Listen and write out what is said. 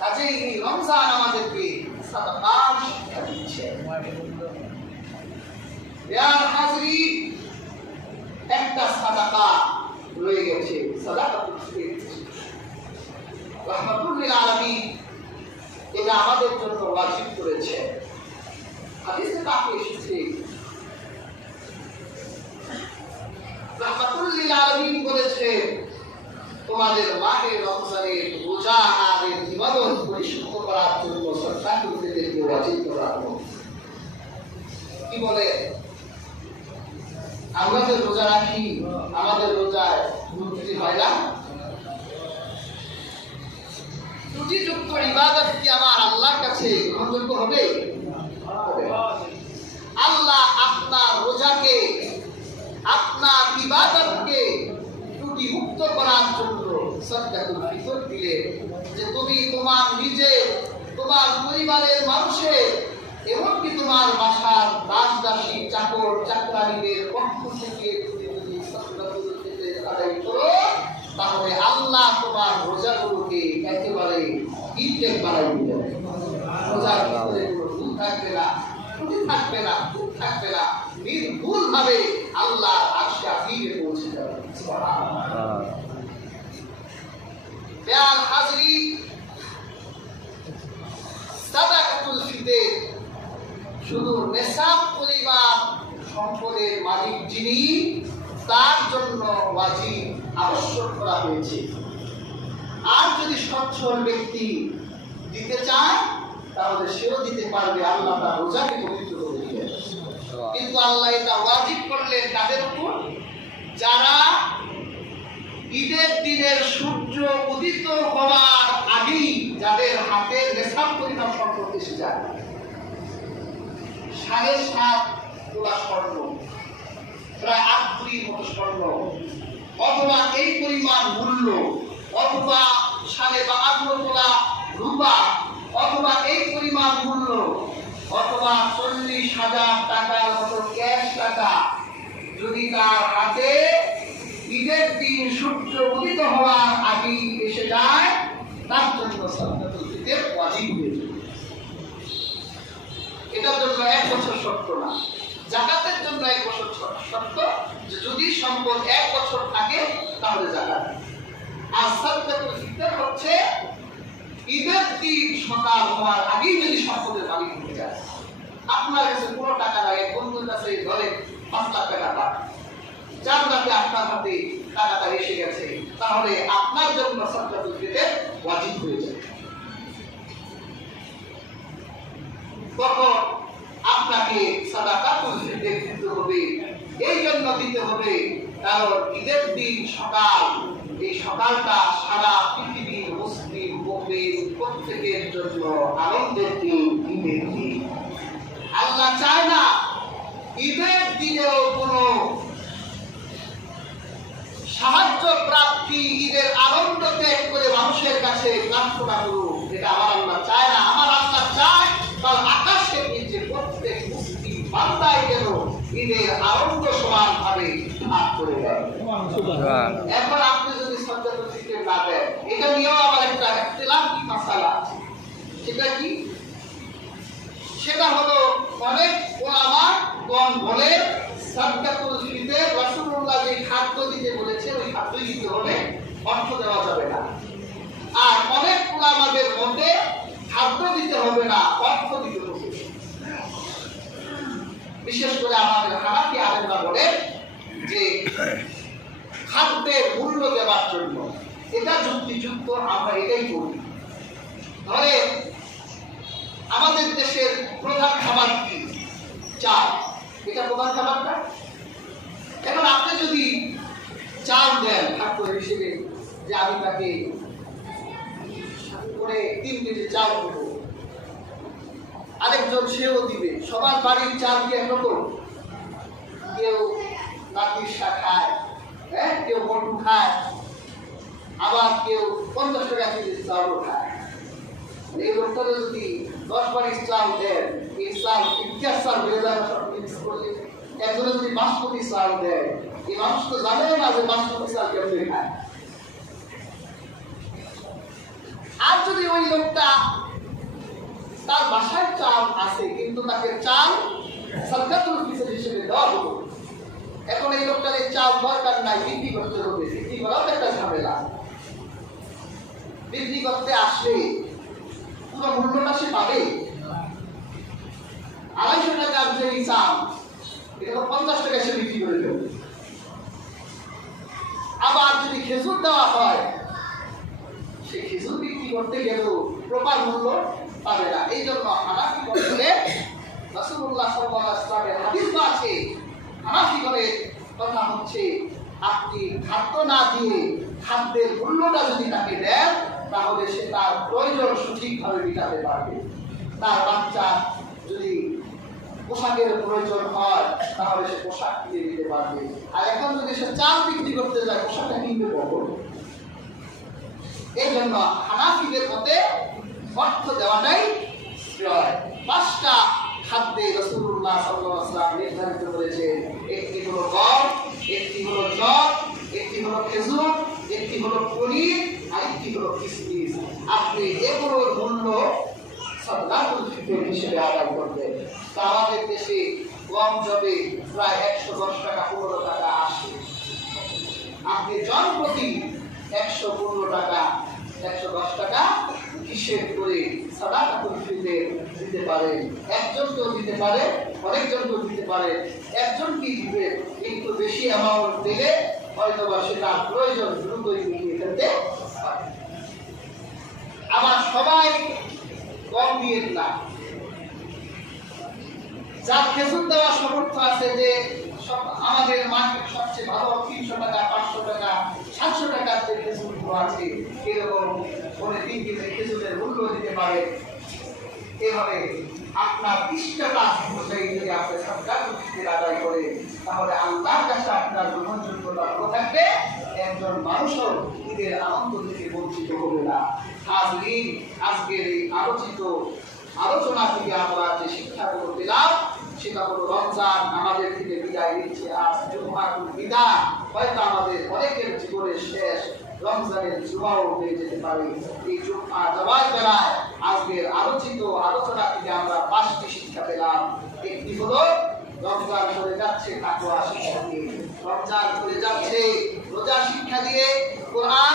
কাজেই এই রমজান আমাদেরকে সাদাকার শিক্ষা দিচ্ছে। একটা সাদাকা রয়ে গেছে, সাদাকাতুল ফিতর। রাহমাতুল লিল আলামিন এটা আমাদের জন্য ওয়াজিব করেছে। হাদিসে পাকে এসেছে, রাহমাতুল লিল আলামিন বলেছে, তোমাদের মাহে রমজানের রোজা আর ইবাদত পরিশুদ্ধ করার জন্য সাদাকাতুল ফিতরকে ওয়াজিব করা হলো। কি বলে? আমরা যে রোজা রাখি, আমাদের রোজায় ত্রুটি হয় না? ত্রুটিযুক্ত ইবাদত কি আমার আল্লাহর কাছে গ্রহণযোগ্য হবে? আল্লাহ আপনার রোজাকে, আপনার ইবাদতকে ত্রুটি মুক্ত করার জন্য সাদাকাতুল ফিতর দিলে, যে তুমি তোমার নিজে, তোমার পরিবারের মানুষের, এমনকি তোমার বাসার দাস-দাসী, চাকর চাকরানীদের পক্ষ থেকে যদি সাদাকাতুল ফিতর আদায় করো, তাহলে আল্লাহ তোমার রোজাগুলোকে একেবারে ইনটেক বানাই দিবেন। রোজার ভিতরে কোনো ভুল থাকবে না, ত্রুটি থাকবে না, ভুল থাকবে না, নির্ভুল ভাবে আল্লাহ আরশে আজিমে পৌঁছে যাবে। সুবহানাল্লাহ। প্রিয় হাজরিন, সাদাকাতুল ফিতর শুধু নেশাব পরিমাণ সম্পদের মালিক যিনি, তার জন্য ওয়াজিব আবশ্যক করা হয়েছে। আর যদি সচ্ছল ব্যক্তি দিতে চায়, তাহলে সেও দিতে পারবে, আল্লাহ তার রোজাকে পবিত্র করে দিবেন। কিন্তু আল্লাহ এটা ওয়াজিব করলেন তাদের উপর যারা ঈদের দিনের সূর্য উদিত হওয়ার আগেই, যাদের হাতের নেশাব পরিমাণ সম্পদ এসে যায়, 7.5 তোলা স্বর্ণ, প্রায় 8 ভরির মতো স্বর্ণ, অথবা এই পরিমাণ মূল্য, অথবা 52 তোলা রূপা, অথবা এই পরিমাণ মূল্য, অথবা 40,000 টাকার মতো ক্যাশ টাকা যদি তার হাতে ঈদের দিন সূর্য উদিত হওয়ার আগেই এসে যায়, তার জন্য সাদাকাতুল ফিতর ওয়াজিব হয়ে যাবে। এটার জন্য 1 বছর শর্ত না, যাকাতের জন্য 1 বছর শর্ত, যে যদি সম্পদ 1 বছর থাকে তাহলে যাকাত। আর সাদাকাতুল ফিতর হচ্ছে ঈদের দিন সকাল হওয়ার আগেই যদি সম্পদের মালিক হয়ে যায়। আপনার কাছে কোনো টাকা নাই, বন্ধুর কাছে ধরে 5 লাখ টাকা পান, 4 লাখে আপনার হাতে টাকাটা এসে গেছে, তাহলে আপনার জন্য সাদাকাতুল ফিতর ওয়াজিব হয়ে যায়। তখন আপনাকে সাদাকাতুল ফিতর দিতে হবে। এই জন্য দিতে হবে কারণ ঈদের দিন সকাল, এই সকালটা সারা পৃথিবীর মুসলিম মুমিন প্রত্যেকের জন্য আনন্দের দিন, ঈদের দিন। আল্লাহ চায় না ঈদের দিনেও কোনো সাহায্য প্রাপ্তি, ঈদের আনন্দ ত্যাগ করে মানুষের কাছে প্রার্থনা করুক, এটা আমার আল্লাহ চায় না। আমার আল্লাহ চায় তার আকাশের নিচে প্রত্যেক মুসলিম বান্দাই যেন ঈদের আনন্দ সমানভাবে ভাগ করে দেয়। এখন আপনি যদি সাদাকাতুল ফিতর না দেন, এটা নিয়েও আবার একটা ইখতিলাফি মাসালা আছে। সেটা কি? সেটা হলো অনেক ওলামাগণ বলে সাদাকাতুল ফিতর রাসূলুল্লাহ যে খাদ্য দিতে বলেছে, ওই খাদ্য দিতে হবে, অর্থ দেওয়া যাবে না। আর অনেক ওলামাদের মতে খাদ্য দিতে হবে না, অর্থ দিতে হবে। বিশেষ করে আমাদের হানাফি আলেমরা বলে যে খাদ্যের মূল্য দেওয়ার জন্য এটা যুক্তিযুক্ত, আমরা এটাই করি। ধরে আমাদের দেশের প্রধান খাবার কি? চাল। এটা প্রধান খাবারটা। এখন আপনি যদি চাল দেন খাদ্য হিসেবে, যে আমি তাকে করে 3 কেজি চাল দেব, আরেকজন সেও দিবে, সবার বাড়ির চাল কি একরকম? কেউ লাঠির শাক খায়, হ্যাঁ, কেউ মটু খায়, আবার কেউ 50 টাকা কেজি চালও খায়। এই লোকটা যদি 10 বাড়ির চাল দেন, এই চাল ইতিহাস চাল হয়ে যাবে সব মিক্স করলে। একজনে যদি বাসমতি চাল দেয়, এই মানুষ তো জানে না যে বাসমতি চাল কেমন খায়। আর যদি ওই লোকটা তার বাসায় চাল আছে কিন্তু তাকে চাল সাদকাতুল ফিতর হিসেবে দেওয়া হলো, এখন এই লোকটার এই চাল দরকার নাই, বিক্রি করতে হবে, বিক্রি করাও একটা ঝামেলা। বিক্রি করতে আসলে পুরো মূল্যটা সে পাবে? 250 টাকার যে চাল এটা তো 50 টাকায় সে বিক্রি করে দেবে। আবার যদি খেজুর দেওয়া হয়, সে খেজুর বিক্রি করতে গেলেও প্রপার মূল্য পাবে না। এই জন্য হানাফি বলে রাসূলুল্লাহ সাল্লাল্লাহু আলাইহি ওয়াসাল্লামের হাদিস আছে, হানাফি বলে কথা হচ্ছে আপনি খাদ্য না দিয়ে খাদ্যের মূল্যটা যদি তাকে দেন তাহলে সে তার প্রয়োজন সঠিকভাবে মেটাতে পারবে। তার বাচ্চা যদি পোশাকের প্রয়োজন হয় তাহলে সে পোশাক কিনে দিতে পারবে। আর এখন যদি সে চাল বিক্রি করতে যায় পোশাকটা কিনবে কখন? এই জন্য হানাফিদের মতে অর্থ দেওয়াটাই শ্রেয়। 5টা খাদ্যে রাসূলুল্লাহ সাল্লাল্লাহু আলাইহি ওয়াসাল্লাম নির্ধারিত করেছেন, একটি হলো গম, একটি হলো জব, একটি হলো খেজুর, একটি হলো পনির, আর একটি হলো কিশমিশ। আপনি এগুলোর মূল্য সাদকাতুল ফিতর হিসেবে আদায় করবেন। তা আমাদের দেশে গম জবে প্রায় 110 টাকা 15 টাকা আসে। আপনি জন প্রতি 115 টাকা 110 টাকা হিসেব করে সাদকাতুল ফিতর দিতে পারেন। একজনকেও দিতে পারে, অনেকজনকেও দিতে পারে। একজনকে দিবে কিন্তু বেশি অ্যামাউন্ট দিলে হয়তো বা সেটা প্রয়োজন দ্রুতই মিটিয়ে ফেলতে পারে। আবার সবাই কম দিয়ে না, যার খেজুর দেওয়া সামর্থ্য আছে যে আমাদের মার্কেট সবচেয়ে ভালো 300 টাকা 500 টাকা 700 টাকার যে খেজুরগুলো আছে এরকম করে 3 কেজি খেজুরের মূল্য দিতে পারে। এভাবে আপনার ইষ্টটা অনুযায়ী যদি আপনি সাদকাতুল ফিতর আদায় করে তাহলে আল্লাহর কাছে আপনার গ্রহণযোগ্যতা ভালো থাকবে, একজন মানুষও ঈদের আনন্দ থেকে বঞ্চিত হবে না। হাজরিন, আজকের এই আলোচনা থেকে আমরা যে শিক্ষাগুলো পেলাম সেটা হলো রমজান আমাদের থেকে বিদায় নিচ্ছে। আজ জুমাতুল বিদা, হয়তো আমাদের অনেকের জীবনের শেষ রমজানের জুমাও হয়ে যেতে পারে। এই জুমা যাওয়ার বেলায় আজকের আলোচনা থেকে আমরা 5টি শিক্ষা পেলাম। একটি হলো রমজান চলে যাচ্ছে তাকওয়া শিক্ষা দিয়ে, রমজান চলে যাচ্ছে রোজা শিক্ষা দিয়ে, কোরআন